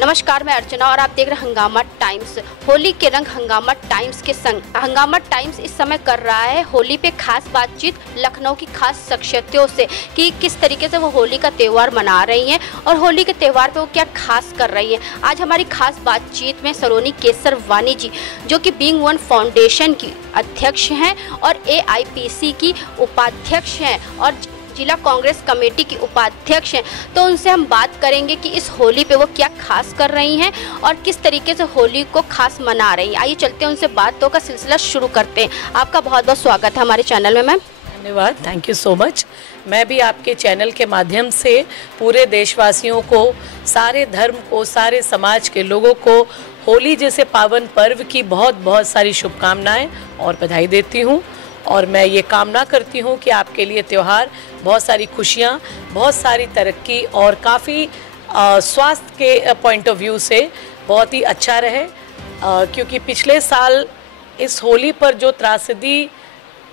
नमस्कार, मैं अर्चना और आप देख रहे हैं हंगामा टाइम्स। होली के रंग हंगामा टाइम्स के संग। हंगामा टाइम्स इस समय कर रहा है होली पे खास बातचीत लखनऊ की खास शख्सियतों से कि किस तरीके से वो होली का त्यौहार मना रही हैं और होली के त्यौहार पे वो क्या खास कर रही हैं। आज हमारी खास बातचीत में सरोनी केसरवानी जी, जो कि बीइंग वन फाउंडेशन की अध्यक्ष हैं और AIPC की उपाध्यक्ष हैं और जिला कांग्रेस कमेटी की उपाध्यक्ष हैं, तो उनसे हम बात करेंगे कि इस होली पे वो क्या खास कर रही हैं और किस तरीके से होली को खास मना रही हैं। आइए चलते हैं उनसे बातों का सिलसिला शुरू करते हैं। आपका बहुत बहुत स्वागत है हमारे चैनल में मैम। धन्यवाद, थैंक यू सो मच। मैं भी आपके चैनल के माध्यम से पूरे देशवासियों को, सारे धर्म को, सारे समाज के लोगों को होली जैसे पावन पर्व की बहुत बहुत सारी शुभकामनाएं और बधाई देती हूँ। और मैं ये कामना करती हूँ कि आपके लिए त्यौहार बहुत सारी खुशियाँ, बहुत सारी तरक्की और काफ़ी स्वास्थ्य के पॉइंट ऑफ व्यू से बहुत ही अच्छा रहे, क्योंकि पिछले साल इस होली पर जो त्रासदी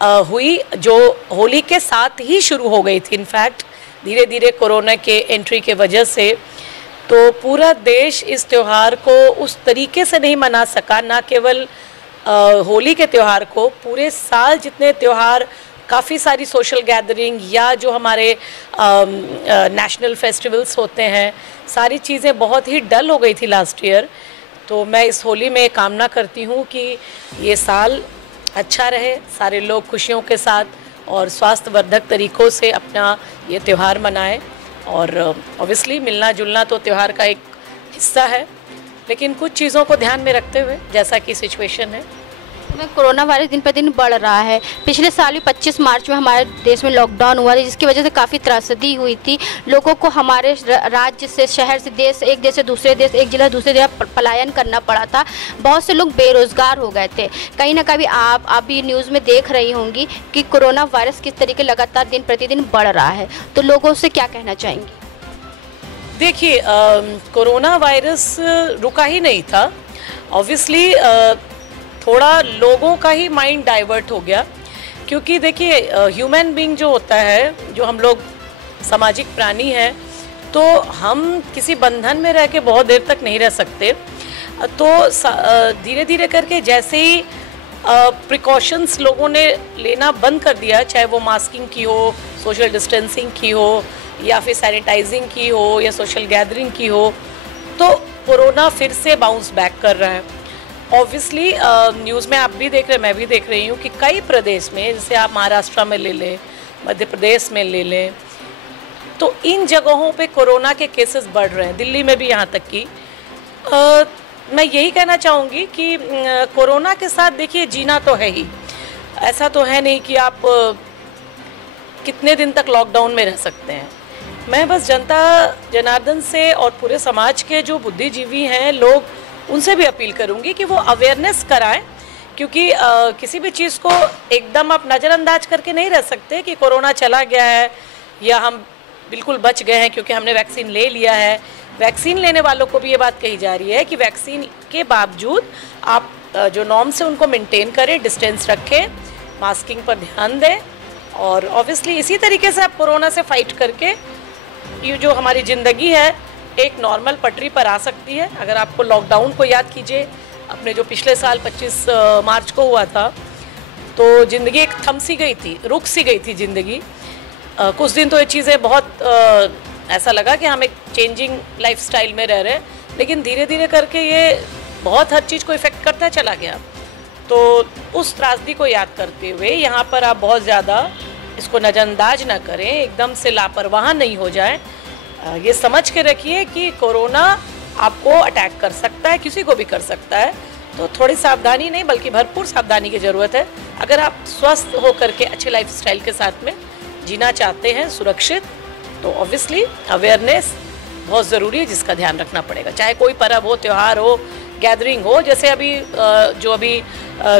हुई, जो होली के साथ ही शुरू हो गई थी, इनफैक्ट धीरे धीरे कोरोना के एंट्री के वजह से, तो पूरा देश इस त्यौहार को उस तरीके से नहीं मना सका। ना केवल होली के त्यौहार को, पूरे साल जितने त्यौहार, काफ़ी सारी सोशल गैदरिंग या जो हमारे नेशनल फेस्टिवल्स होते हैं, सारी चीज़ें बहुत ही डल हो गई थी लास्ट ईयर। तो मैं इस होली में कामना करती हूँ कि ये साल अच्छा रहे, सारे लोग खुशियों के साथ और स्वास्थ्यवर्धक तरीक़ों से अपना ये त्यौहार मनाएं। और ऑब्वियसली मिलना जुलना तो त्यौहार का एक हिस्सा है, लेकिन कुछ चीज़ों को ध्यान में रखते हुए, जैसा कि सिचुएशन है, कोरोना वायरस दिन पर दिन बढ़ रहा है। पिछले साल भी 25 मार्च में हमारे देश में लॉकडाउन हुआ था, जिसकी वजह से काफ़ी त्रासदी हुई थी। लोगों को हमारे राज्य से, शहर से, एक देश से दूसरे देश, एक जिला दूसरे जिला पलायन करना पड़ा था। बहुत से लोग बेरोजगार हो गए थे। कहीं ना कहीं आप भी न्यूज़ में देख रही होंगी कि कोरोना वायरस किस तरीके लगातार दिन प्रतिदिन बढ़ रहा है, तो लोगों से क्या कहना चाहेंगी? देखिए, कोरोना वायरस रुका ही नहीं था। ऑब्वियसली थोड़ा लोगों का ही माइंड डाइवर्ट हो गया, क्योंकि देखिए ह्यूमन बीइंग जो होता है, जो हम लोग सामाजिक प्राणी हैं, तो हम किसी बंधन में रह के बहुत देर तक नहीं रह सकते। तो धीरे धीरे करके जैसे ही प्रिकॉशंस लोगों ने लेना बंद कर दिया, चाहे वो मास्किंग की हो, सोशल डिस्टेंसिंग की हो, या फिर सैनिटाइजिंग की हो, या सोशल गैदरिंग की हो, तो कोरोना फिर से बाउंस बैक कर रहा है। ऑब्वियसली न्यूज़ में आप भी देख रहे हैं, मैं भी देख रही हूँ कि कई प्रदेश में, जैसे आप महाराष्ट्र में ले लें, मध्य प्रदेश में ले लें, तो इन जगहों पे कोरोना के केसेस बढ़ रहे हैं, दिल्ली में भी यहाँ तक कि मैं यही कहना चाहूँगी कि कोरोना के साथ देखिए जीना तो है ही। ऐसा तो है नहीं कि आप कितने दिन तक लॉकडाउन में रह सकते हैं। मैं बस जनता जनार्दन से और पूरे समाज के जो बुद्धिजीवी हैं लोग, उनसे भी अपील करूंगी कि वो अवेयरनेस कराएं, क्योंकि किसी भी चीज़ को एकदम आप नज़रअंदाज करके नहीं रह सकते कि कोरोना चला गया है या हम बिल्कुल बच गए हैं क्योंकि हमने वैक्सीन ले लिया है। वैक्सीन लेने वालों को भी ये बात कही जा रही है कि वैक्सीन के बावजूद आप जो नॉर्म्स है उनको मेंटेन करें, डिस्टेंस रखें, मास्किंग पर ध्यान दें, और ऑब्वियसली इसी तरीके से आप कोरोना से फाइट करके ये जो हमारी ज़िंदगी है एक नॉर्मल पटरी पर आ सकती है। अगर आपको लॉकडाउन को याद कीजिए, अपने जो पिछले साल 25 मार्च को हुआ था, तो ज़िंदगी एक थम सी गई थी, रुक सी गई थी ज़िंदगी। कुछ दिन तो ये चीज़ें बहुत ऐसा लगा कि हम एक चेंजिंग लाइफस्टाइल में रह रहे हैं, लेकिन धीरे धीरे करके ये बहुत हर चीज़ को इफ़ेक्ट करता चला गया। तो उस त्रासदी को याद करते हुए यहाँ पर आप बहुत ज़्यादा इसको नज़रअंदाज ना करें, एकदम से लापरवाह नहीं हो जाएं। ये समझ के रखिए कि कोरोना आपको अटैक कर सकता है, किसी को भी कर सकता है, तो थोड़ी सावधानी नहीं बल्कि भरपूर सावधानी की ज़रूरत है। अगर आप स्वस्थ होकर के अच्छे लाइफस्टाइल के साथ में जीना चाहते हैं सुरक्षित, तो ऑब्वियसली अवेयरनेस बहुत ज़रूरी है, जिसका ध्यान रखना पड़ेगा। चाहे कोई पर्व हो, त्यौहार हो, गैदरिंग हो, जैसे अभी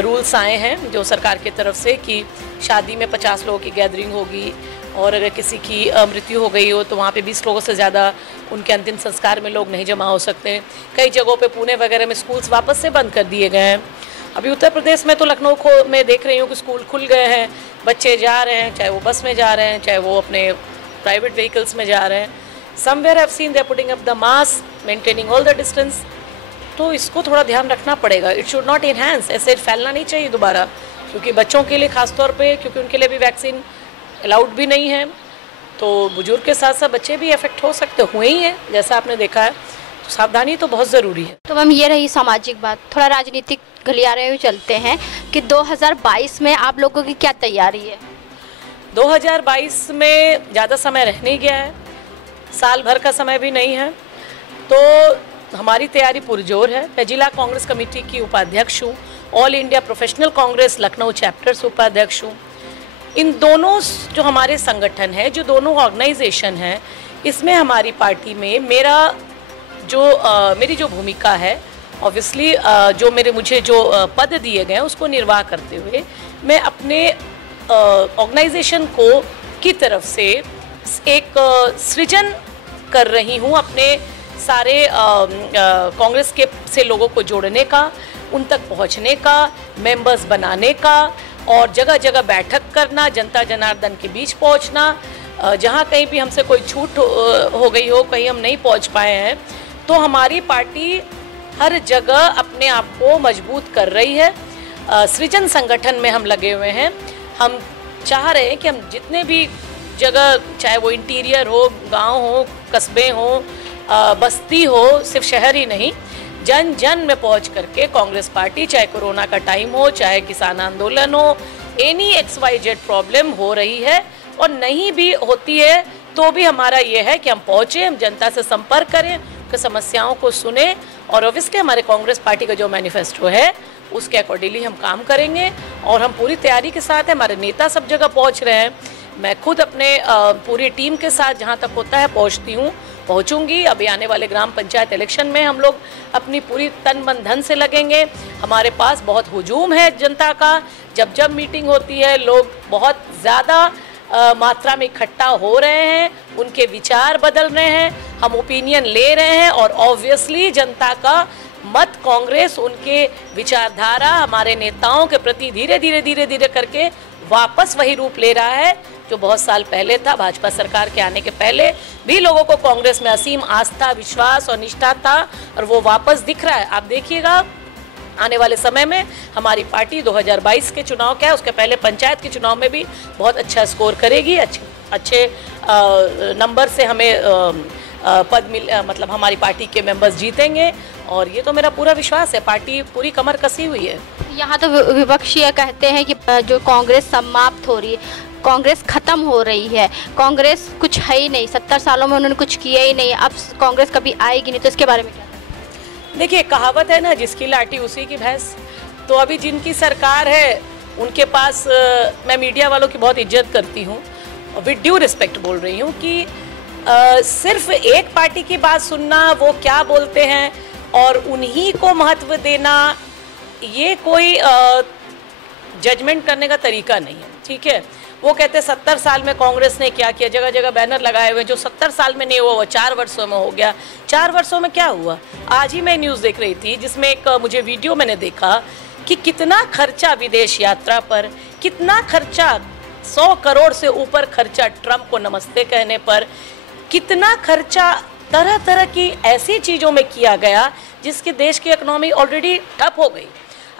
रूल्स आए हैं जो सरकार की तरफ से कि शादी में 50 लोगों की गैदरिंग होगी, और अगर किसी की मृत्यु हो गई हो तो वहाँ पे 20 लोगों से ज़्यादा उनके अंतिम संस्कार में लोग नहीं जमा हो सकते। कई जगहों पे पुणे वगैरह में स्कूल्स वापस से बंद कर दिए गए हैं। अभी उत्तर प्रदेश में तो लखनऊ में देख रही हूँ कि स्कूल खुल गए हैं, बच्चे जा रहे हैं, चाहे वो बस में जा रहे हैं, चाहे वो अपने प्राइवेट व्हीकल्स में जा रहे हैं। Somewhere I have seen they are putting up the mask, maintaining all the distance. तो इसको थोड़ा ध्यान रखना पड़ेगा। इट शुड नॉट इनहैंस, ऐसे फैलना नहीं चाहिए दोबारा, क्योंकि बच्चों के लिए खासतौर पे, क्योंकि उनके लिए भी वैक्सीन अलाउड भी नहीं है, तो बुजुर्ग के साथ साथ बच्चे भी अफेक्ट हो सकते हुए ही हैं, जैसा आपने देखा है। तो सावधानी तो बहुत ज़रूरी है। तो मैम ये रही सामाजिक बात, थोड़ा राजनीतिक गलियारे में चलते हैं कि 2022 में आप लोगों की क्या तैयारी है? 2022 में ज़्यादा समय रह नहीं गया है, साल भर का समय भी नहीं है, तो हमारी तैयारी पुरजोर है। मैं जिला कांग्रेस कमेटी की उपाध्यक्ष हूँ, all India professional Congress Lucknow chapter से उपाध्यक्ष हूँ। इन दोनों जो हमारे संगठन है, जो दोनों ऑर्गेनाइजेशन है, इसमें हमारी पार्टी में मेरी जो भूमिका है, ऑब्वियसली जो मुझे जो पद दिए गए हैं उसको निर्वाह करते हुए मैं अपने ऑर्गेनाइजेशन की तरफ से एक सृजन कर रही हूँ, अपने सारे कांग्रेस से लोगों को जोड़ने का, उन तक पहुँचने का, मेंबर्स बनाने का, और जगह जगह बैठक करना, जनता जनार्दन के बीच पहुँचना। जहाँ कहीं भी हमसे कोई छूट हो गई हो, कहीं हम नहीं पहुँच पाए हैं, तो हमारी पार्टी हर जगह अपने आप को मजबूत कर रही है। सृजन संगठन में हम लगे हुए हैं। हम चाह रहे हैं कि हम जितने भी जगह, चाहे वो इंटीरियर हो, गांव हो, कस्बे हो, बस्ती हो, सिर्फ शहर ही नहीं, जन जन में पहुंच करके कांग्रेस पार्टी, चाहे कोरोना का टाइम हो, चाहे किसान आंदोलन हो, एनी XYZ प्रॉब्लम हो रही है और नहीं भी होती है तो भी हमारा ये है कि हम पहुँचें, हम जनता से संपर्क करें, कि समस्याओं को सुने, और ऑब्वियसली हमारे कांग्रेस पार्टी का जो मैनिफेस्टो है उसके अकॉर्डिंगली हम काम करेंगे और हम पूरी तैयारी के साथ हैं। हमारे नेता सब जगह पहुंच रहे हैं। मैं खुद अपने पूरी टीम के साथ जहां तक होता है पहुंचूंगी। अभी आने वाले ग्राम पंचायत इलेक्शन में हम लोग अपनी पूरी तन मन धन से लगेंगे। हमारे पास बहुत हुजूम है जनता का, जब मीटिंग होती है लोग बहुत ज़्यादा मात्रा में इकट्ठा हो रहे हैं, उनके विचार बदल रहे हैं, हम ओपिनियन ले रहे हैं, और ऑब्वियसली जनता का मत कांग्रेस, उनके विचारधारा हमारे नेताओं के प्रति धीरे धीरे करके वापस वही रूप ले रहा है जो बहुत साल पहले था। भाजपा सरकार के आने के पहले भी लोगों को कांग्रेस में असीम आस्था, विश्वास और निष्ठा था, और वो वापस दिख रहा है। आप देखिएगा आने वाले समय में हमारी पार्टी 2022 के चुनाव क्या है, उसके पहले पंचायत के चुनाव में भी बहुत अच्छा स्कोर करेगी, अच्छे नंबर से हमें मतलब हमारी पार्टी के मेंबर्स जीतेंगे, और ये तो मेरा पूरा विश्वास है। पार्टी पूरी कमर कसी हुई है। यहाँ तो विपक्ष ये कहते हैं कि जो कांग्रेस समाप्त हो रही है, कांग्रेस खत्म हो रही है, कांग्रेस कुछ है ही नहीं, 70 सालों में उन्होंने कुछ किया ही नहीं, अब कांग्रेस कभी आएगी नहीं, तो इसके बारे में क्या? देखिए, कहावत है ना, जिसकी लाठी उसी की भैंस। तो अभी जिनकी सरकार है उनके पास मैं मीडिया वालों की बहुत इज्जत करती हूँ, विद ड्यू रिस्पेक्ट बोल रही हूँ कि सिर्फ एक पार्टी की बात सुनना, वो क्या बोलते हैं और उन्हीं को महत्व देना, ये कोई जजमेंट करने का तरीका नहीं है। ठीक है, वो कहते 70 साल में कांग्रेस ने क्या किया, जगह जगह बैनर लगाए हुए, जो 70 साल में नहीं हुआ वो 4 वर्षों में हो गया। 4 वर्षों में क्या हुआ? आज ही मैं न्यूज़ देख रही थी जिसमें एक मुझे वीडियो मैंने देखा कि कितना खर्चा विदेश यात्रा पर, कितना खर्चा 100 करोड़ से ऊपर खर्चा ट्रंप को नमस्ते कहने पर, कितना खर्चा तरह तरह की ऐसी चीज़ों में किया गया जिसके देश की इकोनॉमी ऑलरेडी ठप हो गई।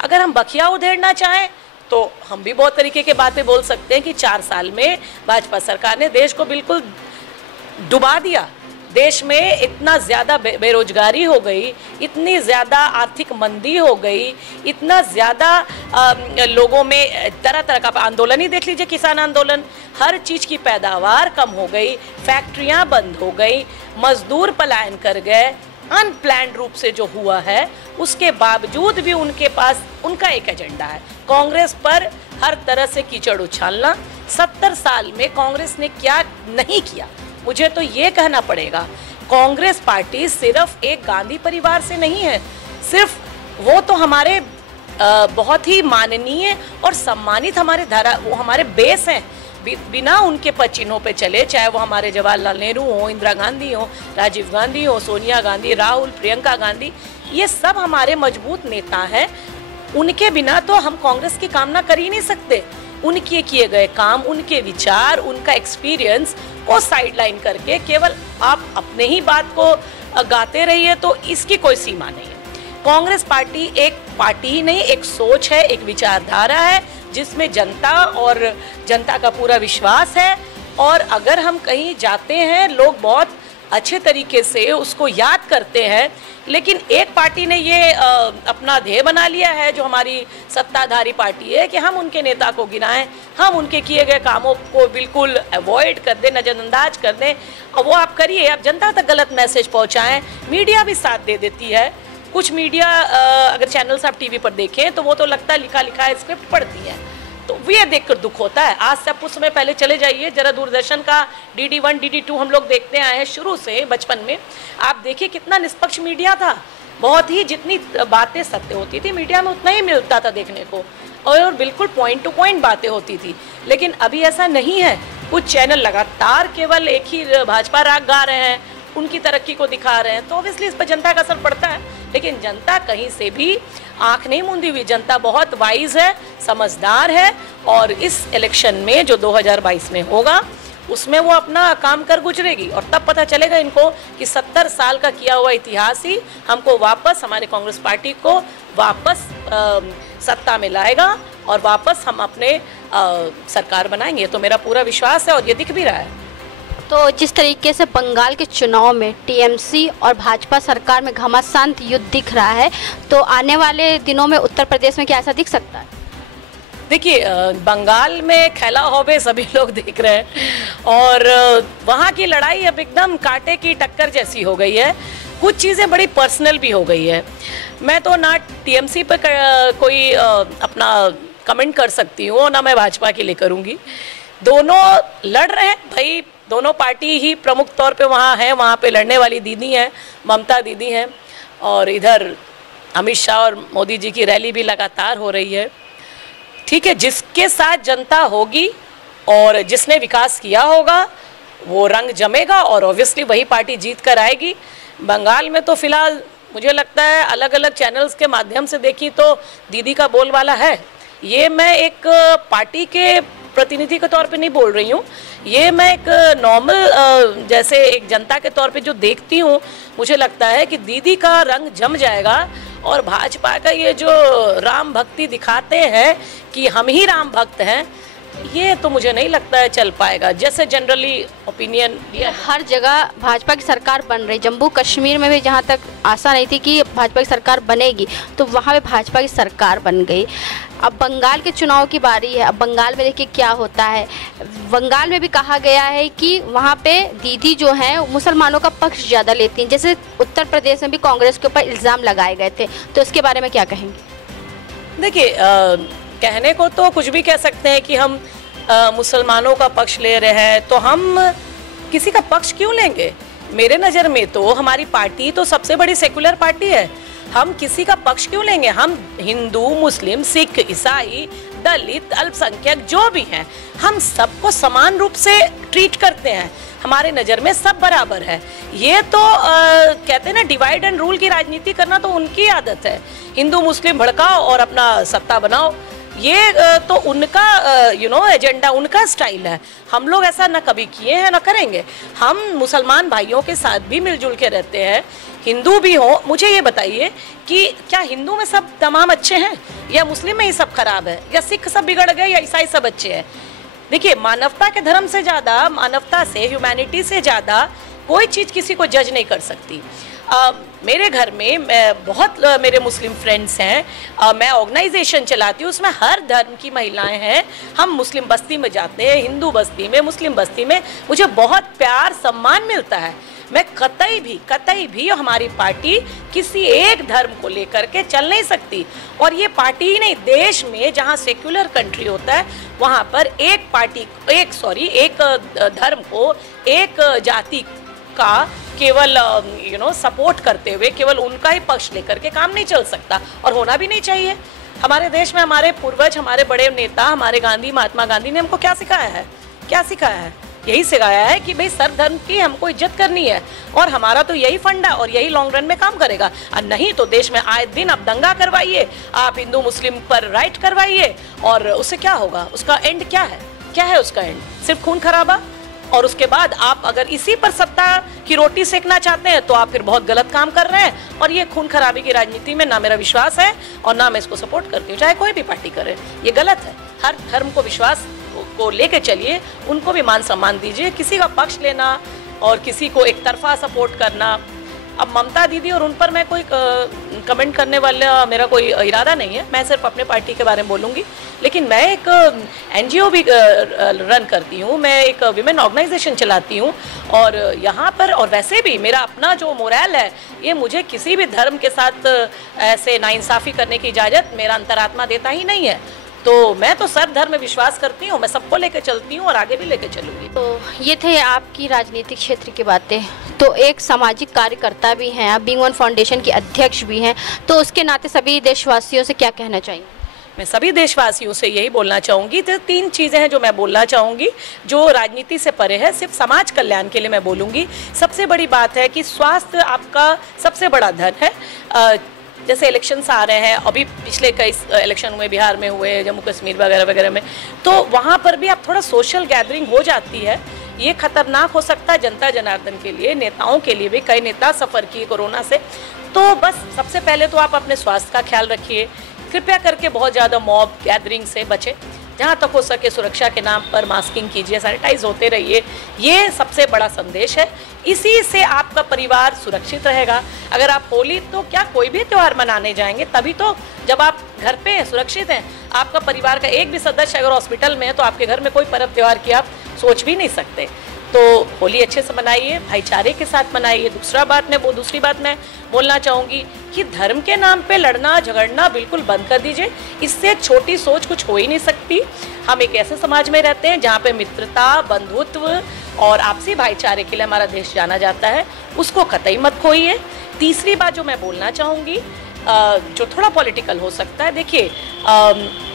अगर हम बखिया उधेड़ना चाहें तो हम भी बहुत तरीके की बातें बोल सकते हैं कि 4 साल में भाजपा सरकार ने देश को बिल्कुल डुबा दिया। देश में इतना ज़्यादा बेरोजगारी हो गई, इतनी ज़्यादा आर्थिक मंदी हो गई, इतना ज़्यादा लोगों में तरह तरह का आंदोलन ही देख लीजिए, किसान आंदोलन, हर चीज़ की पैदावार कम हो गई, फैक्ट्रियां बंद हो गई, मजदूर पलायन कर गए, अनप्लान्ड रूप से जो हुआ है, उसके बावजूद भी उनके पास उनका एक एजेंडा है, कांग्रेस पर हर तरह से कीचड़ उछालना। 70 साल में कांग्रेस ने क्या नहीं किया, मुझे तो ये कहना पड़ेगा। कांग्रेस पार्टी सिर्फ एक गांधी परिवार से नहीं है, सिर्फ वो तो हमारे बहुत ही माननीय और सम्मानित वो हमारे बेस हैं। बिना उनके पद चिन्हों पे चले, चाहे वो हमारे जवाहरलाल नेहरू हो, इंदिरा गांधी हो, राजीव गांधी हो, सोनिया गांधी, राहुल, प्रियंका गांधी, ये सब हमारे मजबूत नेता हैं। उनके बिना तो हम कांग्रेस की कामना कर ही नहीं सकते। उनके किए गए काम, उनके विचार, उनका एक्सपीरियंस, उसको साइडलाइन करके केवल आप अपने ही बात को गाते रहिए, तो इसकी कोई सीमा नहीं है। कांग्रेस पार्टी एक पार्टी ही नहीं, एक सोच है, एक विचारधारा है जिसमें जनता और जनता का पूरा विश्वास है। और अगर हम कहीं जाते हैं, लोग बहुत अच्छे तरीके से उसको याद करते हैं। लेकिन एक पार्टी ने ये अपना ध्येय बना लिया है, जो हमारी सत्ताधारी पार्टी है, कि हम उनके नेता को गिनाएं, हम उनके किए गए कामों को बिल्कुल अवॉइड कर दें, नज़रअंदाज कर दें। और वो आप करिए, आप जनता तक गलत मैसेज पहुंचाएं। मीडिया भी साथ दे देती है। कुछ मीडिया अगर चैनल्स आप टीवी पर देखें तो वो तो लगता है लिखा लिखा है स्क्रिप्ट पढ़ती है, तो ये देखकर दुख होता है। आज से आप कुछ समय पहले चले जाइए, जरा दूरदर्शन का DD1 DD2 हम लोग देखते आए हैं शुरू से, बचपन में। आप देखिए कितना निष्पक्ष मीडिया था, बहुत ही, जितनी बातें सत्य होती थी मीडिया में उतना ही मिलता था देखने को, और बिल्कुल पॉइंट टू पॉइंट बातें होती थी। लेकिन अभी ऐसा नहीं है। कुछ चैनल लगातार केवल एक ही भाजपा राग गा रहे हैं, उनकी तरक्की को दिखा रहे हैं, तो ऑब्वियसली इस पर जनता का असर पड़ता है। लेकिन जनता कहीं से भी आंख नहीं मूंदी हुई, जनता बहुत वाइज है, समझदार है, और इस इलेक्शन में जो 2022 में होगा उसमें वो अपना काम कर गुजरेगी। और तब पता चलेगा इनको कि 70 साल का किया हुआ इतिहास ही हमको वापस, हमारे कांग्रेस पार्टी को वापस सत्ता में लाएगा, और वापस हम अपने सरकार बनाएंगे। तो मेरा पूरा विश्वास है, और ये दिख भी रहा है। तो जिस तरीके से बंगाल के चुनाव में TMC और भाजपा सरकार में घमासान युद्ध दिख रहा है, तो आने वाले दिनों में उत्तर प्रदेश में क्या ऐसा दिख सकता है? देखिए, बंगाल में खेला होवे सभी लोग देख रहे हैं, और वहाँ की लड़ाई अब एकदम कांटे की टक्कर जैसी हो गई है। कुछ चीज़ें बड़ी पर्सनल भी हो गई है। मैं तो ना TMC पे कोई अपना कमेंट कर सकती हूँ, ना मैं भाजपा के लिए करूँगी। दोनों लड़ रहे हैं भाई, दोनों पार्टी ही प्रमुख तौर पे वहाँ है। वहाँ पे लड़ने वाली दीदी हैं, ममता दीदी हैं, और इधर अमित शाह और मोदी जी की रैली भी लगातार हो रही है। ठीक है, जिसके साथ जनता होगी और जिसने विकास किया होगा वो रंग जमेगा, और ऑब्वियसली वही पार्टी जीत कर आएगी। बंगाल में तो फिलहाल मुझे लगता है अलग अलग चैनल्स के माध्यम से देखी तो दीदी का बोलबाला है। ये मैं एक पार्टी के प्रतिनिधि के तौर पे नहीं बोल रही हूँ, ये मैं एक नॉर्मल जैसे एक जनता के तौर पे जो देखती हूँ, मुझे लगता है कि दीदी का रंग जम जाएगा। और भाजपा का ये जो राम भक्ति दिखाते हैं कि हम ही राम भक्त हैं, ये तो मुझे नहीं लगता है चल पाएगा, जैसे जनरली ओपिनियन दिया। हर जगह भाजपा की सरकार बन रही, जम्मू कश्मीर में भी जहाँ तक आशा नहीं थी कि भाजपा की सरकार बनेगी, तो वहाँ पे भाजपा की सरकार बन गई। अब बंगाल के चुनाव की बारी है। अब बंगाल में देखिए क्या होता है। बंगाल में भी कहा गया है कि वहाँ पे दीदी जो हैं मुसलमानों का पक्ष ज़्यादा लेती हैं, जैसे उत्तर प्रदेश में भी कांग्रेस के ऊपर इल्ज़ाम लगाए गए थे, तो इसके बारे में क्या कहेंगे? देखिए, कहने को तो कुछ भी कह सकते हैं कि हम मुसलमानों का पक्ष ले रहे हैं, तो हम किसी का पक्ष क्यों लेंगे? मेरे नज़र में तो हमारी पार्टी तो सबसे बड़ी सेकुलर पार्टी है, हम किसी का पक्ष क्यों लेंगे? हम हिंदू, मुस्लिम, सिख, ईसाई, दलित, अल्पसंख्यक जो भी हैं, हम सबको समान रूप से ट्रीट करते हैं। हमारे नज़र में सब बराबर है। ये तो कहते हैं ना, डिवाइड एंड रूल की राजनीति करना तो उनकी आदत है। हिंदू मुस्लिम भड़काओ और अपना सत्ता बनाओ, ये तो उनका एजेंडा, उनका स्टाइल है। हम लोग ऐसा ना कभी किए हैं ना करेंगे। हम मुसलमान भाइयों के साथ भी मिलजुल के रहते हैं, हिंदू भी हो। मुझे ये बताइए कि क्या हिंदू में सब तमाम अच्छे हैं, या मुस्लिम में ही सब खराब है, या सिख सब बिगड़ गए, या ईसाई सब अच्छे हैं? देखिए, मानवता के धर्म से ज़्यादा, मानवता से, ह्यूमैनिटी से ज़्यादा कोई चीज़ किसी को जज नहीं कर सकती। मेरे घर में बहुत मेरे मुस्लिम फ्रेंड्स हैं। मैं ऑर्गेनाइजेशन चलाती हूँ, उसमें हर धर्म की महिलाएं हैं। हम मुस्लिम बस्ती में जाते हैं, हिंदू बस्ती में, मुस्लिम बस्ती में, मुझे बहुत प्यार सम्मान मिलता है। मैं कतई भी हमारी पार्टी किसी एक धर्म को लेकर के चल नहीं सकती। और ये पार्टी ही नहीं, देश में जहाँ सेक्युलर कंट्री होता है वहाँ पर एक पार्टी, एक धर्म को, एक जाति का केवल सपोर्ट करते हुए केवल उनका ही पक्ष लेकर के काम नहीं चल सकता, और होना भी नहीं चाहिए। हमारे देश में हमारे पूर्वज, हमारे बड़े नेता, हमारे गांधी, महात्मा गांधी ने हमको क्या सिखाया है? यही सिखाया है कि भाई सर्व धर्म की हमको इज्जत करनी है, और हमारा तो यही फंडा और यही लॉन्ग रन में काम करेगा। और नहीं तो देश में आए दिन आप दंगा करवाइए, आप हिंदू मुस्लिम पर राइट करवाइए, और उससे क्या होगा? उसका एंड क्या है? उसका एंड? सिर्फ खून खराबा, और उसके बाद आप अगर इसी पर सत्ता की रोटी सेकना चाहते हैं तो आप फिर बहुत गलत काम कर रहे हैं। और ये खून खराबी की राजनीति में ना मेरा विश्वास है और ना मैं इसको सपोर्ट करती हूँ, चाहे कोई भी पार्टी करे, ये गलत है। हर धर्म को विश्वास को लेके चलिए, उनको भी मान सम्मान दीजिए। किसी का पक्ष लेना और किसी को एक तरफा सपोर्ट करना, अब ममता दीदी और उन पर मैं कोई कमेंट करने वाला मेरा कोई इरादा नहीं है, मैं सिर्फ अपने पार्टी के बारे में बोलूँगी। लेकिन मैं एक NGO भी रन करती हूँ, मैं एक विमेन ऑर्गेनाइजेशन चलाती हूँ और यहाँ पर और वैसे भी मेरा अपना जो मोरल है, ये मुझे किसी भी धर्म के साथ ऐसे नाइंसाफ़ी करने की इजाज़त मेरा अंतरात्मा देता ही नहीं है। तो मैं तो सर्व धर्म में विश्वास करती हूँ, मैं सबको लेकर चलती हूँ और आगे भी लेकर चलूँगी। तो ये थे आपकी राजनीतिक क्षेत्र की बातें। तो एक सामाजिक कार्यकर्ता भी हैं, आप बीइंग वन फाउंडेशन के अध्यक्ष भी हैं, तो उसके नाते सभी देशवासियों से क्या कहना चाहिए? मैं सभी देशवासियों से यही बोलना चाहूँगी, तो 3 चीज़ें हैं जो मैं बोलना चाहूँगी जो राजनीति से परे है, सिर्फ समाज कल्याण के लिए मैं बोलूँगी। सबसे बड़ी बात है कि स्वास्थ्य आपका सबसे बड़ा धन है। जैसे इलेक्शंस आ रहे हैं, अभी पिछले कई इलेक्शन हुए, बिहार में हुए, जम्मू कश्मीर वगैरह वगैरह में, तो वहाँ पर भी आप थोड़ा सोशल गैदरिंग हो जाती है। ये खतरनाक हो सकता है जनता जनार्दन के लिए, नेताओं के लिए भी। कई नेता सफ़र किए कोरोना से। तो बस सबसे पहले तो आप अपने स्वास्थ्य का ख्याल रखिए, कृपया करके बहुत ज़्यादा मॉब गैदरिंग से बचें, जहाँ तक हो सके सुरक्षा के नाम पर मास्किंग कीजिए, सैनिटाइज होते रहिए, ये सबसे बड़ा संदेश है। इसी से आपका परिवार सुरक्षित रहेगा। अगर आप होली तो क्या कोई भी त्यौहार मनाने जाएंगे, तभी तो जब आप घर पे हैं, सुरक्षित हैं। आपका परिवार का एक भी सदस्य अगर हॉस्पिटल में है तो आपके घर में कोई पर्व त्यौहार की आप सोच भी नहीं सकते। तो होली अच्छे से मनाइए, भाईचारे के साथ मनाइए। दूसरी बात मैं बोलना चाहूँगी कि धर्म के नाम पे लड़ना झगड़ना बिल्कुल बंद कर दीजिए। इससे छोटी सोच कुछ हो ही नहीं सकती। हम एक ऐसे समाज में रहते हैं जहाँ पे मित्रता, बंधुत्व और आपसी भाईचारे के लिए हमारा देश जाना जाता है, उसको कतई मत खोइए। तीसरी बात जो मैं बोलना चाहूँगी, जो थोड़ा पॉलिटिकल हो सकता है, देखिए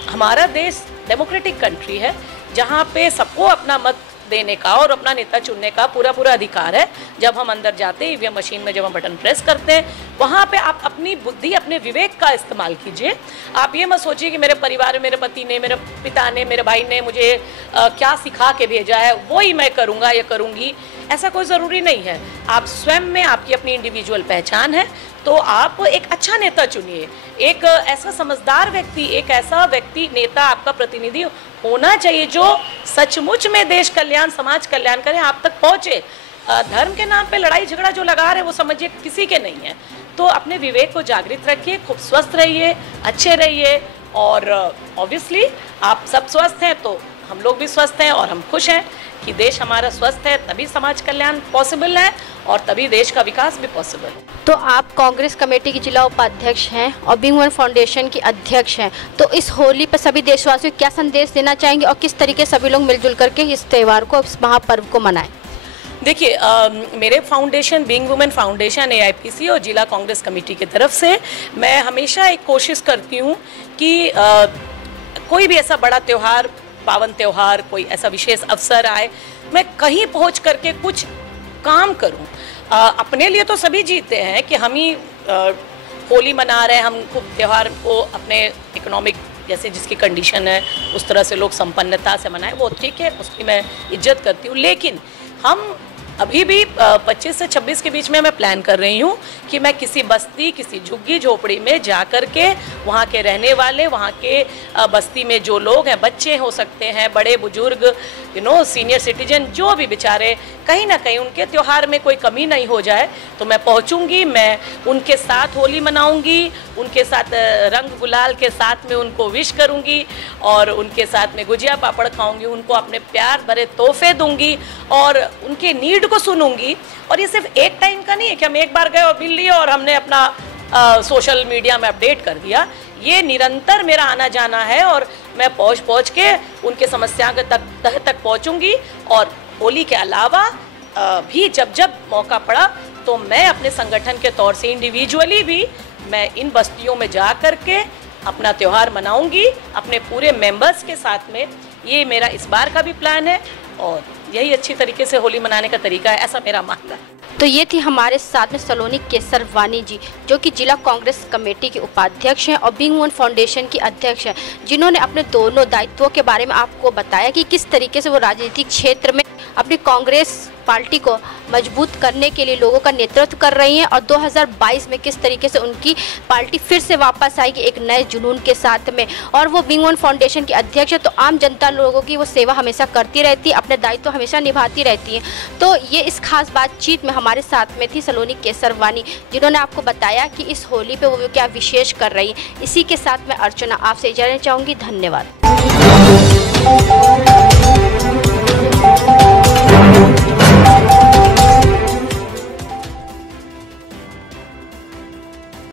हमारा देश डेमोक्रेटिक कंट्री है जहाँ पे सबको अपना मत देने का और अपना नेता चुनने का पूरा अधिकार है। जब हम अंदर जाते हैं EVM मशीन में, जब हम बटन प्रेस करते हैं, वहाँ पे आप अपनी बुद्धि, अपने विवेक का इस्तेमाल कीजिए। आप ये मत सोचिए कि मेरे परिवार में मेरे पति ने, मेरे पिता ने, मेरे भाई ने मुझे क्या सिखा के भेजा है वो ही मैं करूँगा या करूँगी, ऐसा कोई ज़रूरी नहीं है। आप स्वयं में आपकी अपनी इंडिविजुअल पहचान है, तो आप एक अच्छा नेता चुनिए, एक ऐसा समझदार व्यक्ति, एक ऐसा व्यक्ति नेता आपका प्रतिनिधि होना चाहिए जो सचमुच में देश कल्याण, समाज कल्याण करे, आप तक पहुँचे। धर्म के नाम पे लड़ाई झगड़ा जो लगा रहे हैं वो समझिए किसी के नहीं है। तो अपने विवेक को जागृत रखिए, खूब स्वस्थ रहिए, अच्छे रहिए और ऑब्वियसली आप सब स्वस्थ हैं तो हम लोग भी स्वस्थ हैं और हम खुश हैं कि देश हमारा स्वस्थ है, तभी समाज कल्याण पॉसिबल है और तभी देश का विकास भी पॉसिबल है। तो आप कांग्रेस कमेटी की जिला उपाध्यक्ष हैं और बीइंग वन फाउंडेशन की अध्यक्ष हैं, तो इस होली पर सभी देशवासियों को क्या संदेश देना चाहेंगे और किस तरीके सभी लोग मिलजुल करके इस त्यौहार को, इस महापर्व को मनाएं? देखिए, मेरे foundation being women foundation AIPC और जिला कांग्रेस कमेटी की तरफ से मैं हमेशा एक कोशिश करती हूँ कि कोई भी ऐसा बड़ा त्यौहार, पावन त्यौहार, कोई ऐसा विशेष अवसर आए, मैं कहीं पहुँच करके कुछ काम करूं। अपने लिए तो सभी जीते हैं कि हम ही होली मना रहे हैं, हम खूब त्यौहार को अपने इकोनॉमिक जैसे जिसकी कंडीशन है उस तरह से लोग संपन्नता से मनाएं, वो ठीक है, उसकी मैं इज्जत करती हूँ। लेकिन हम अभी भी 25 से 26 के बीच में मैं प्लान कर रही हूँ कि मैं किसी बस्ती, किसी झुग्गी झोपड़ी में जा कर के वहाँ के रहने वाले, वहाँ के बस्ती में जो लोग हैं, बच्चे हो सकते हैं, बड़े बुजुर्ग, सीनियर सिटीजन, जो भी बेचारे, कहीं ना कहीं उनके त्यौहार में कोई कमी नहीं हो जाए, तो मैं पहुँचूँगी, मैं उनके साथ होली मनाऊँगी, उनके साथ रंग गुलाल के साथ में उनको विश करूँगी और उनके साथ में गुजिया पापड़ खाऊँगी, उनको अपने प्यार भरे तोहफे दूँगी और उनके नीड को सुनूंगी। और ये सिर्फ एक टाइम का नहीं है कि हम एक बार गए और मिल लिए और हमने अपना सोशल मीडिया में अपडेट कर दिया। ये निरंतर मेरा आना जाना है और मैं पहुँच के उनके समस्या के तह तक पहुँचूँगी। और होली के अलावा भी जब मौका पड़ा तो मैं अपने संगठन के तौर से इंडिविजुअली भी मैं इन बस्तियों में जा कर के अपना त्यौहार मनाऊंगी अपने पूरे मेंबर्स के साथ में। ये मेरा इस बार का भी प्लान है और यही अच्छी तरीके से होली मनाने का तरीका है, ऐसा मेरा मानना है। तो ये थी हमारे साथ में सलोनी केसरवानी जी, जो कि जिला कांग्रेस कमेटी के उपाध्यक्ष हैं और बीइंग वन फाउंडेशन की अध्यक्ष हैं, जिन्होंने अपने दोनों दायित्वों के बारे में आपको बताया कि किस तरीके से वो राजनीतिक क्षेत्र में अपनी कांग्रेस पार्टी को मजबूत करने के लिए लोगों का नेतृत्व कर रही हैं और 2022 में किस तरीके से उनकी पार्टी फिर से वापस आएगी एक नए जुनून के साथ में। और वो बिंग वन फाउंडेशन की अध्यक्ष है, तो आम जनता लोगों की वो सेवा हमेशा करती रहती है, अपने दायित्व हमेशा निभाती रहती है। तो ये इस खास बातचीत में हमारे साथ में थी सलोनी केसरवानी, जिन्होंने आपको बताया कि इस होली पे वो क्या विशेष कर रही है। इसी के साथ मैं अर्चना आपसे इजाज़त चाहूँगी। धन्यवाद।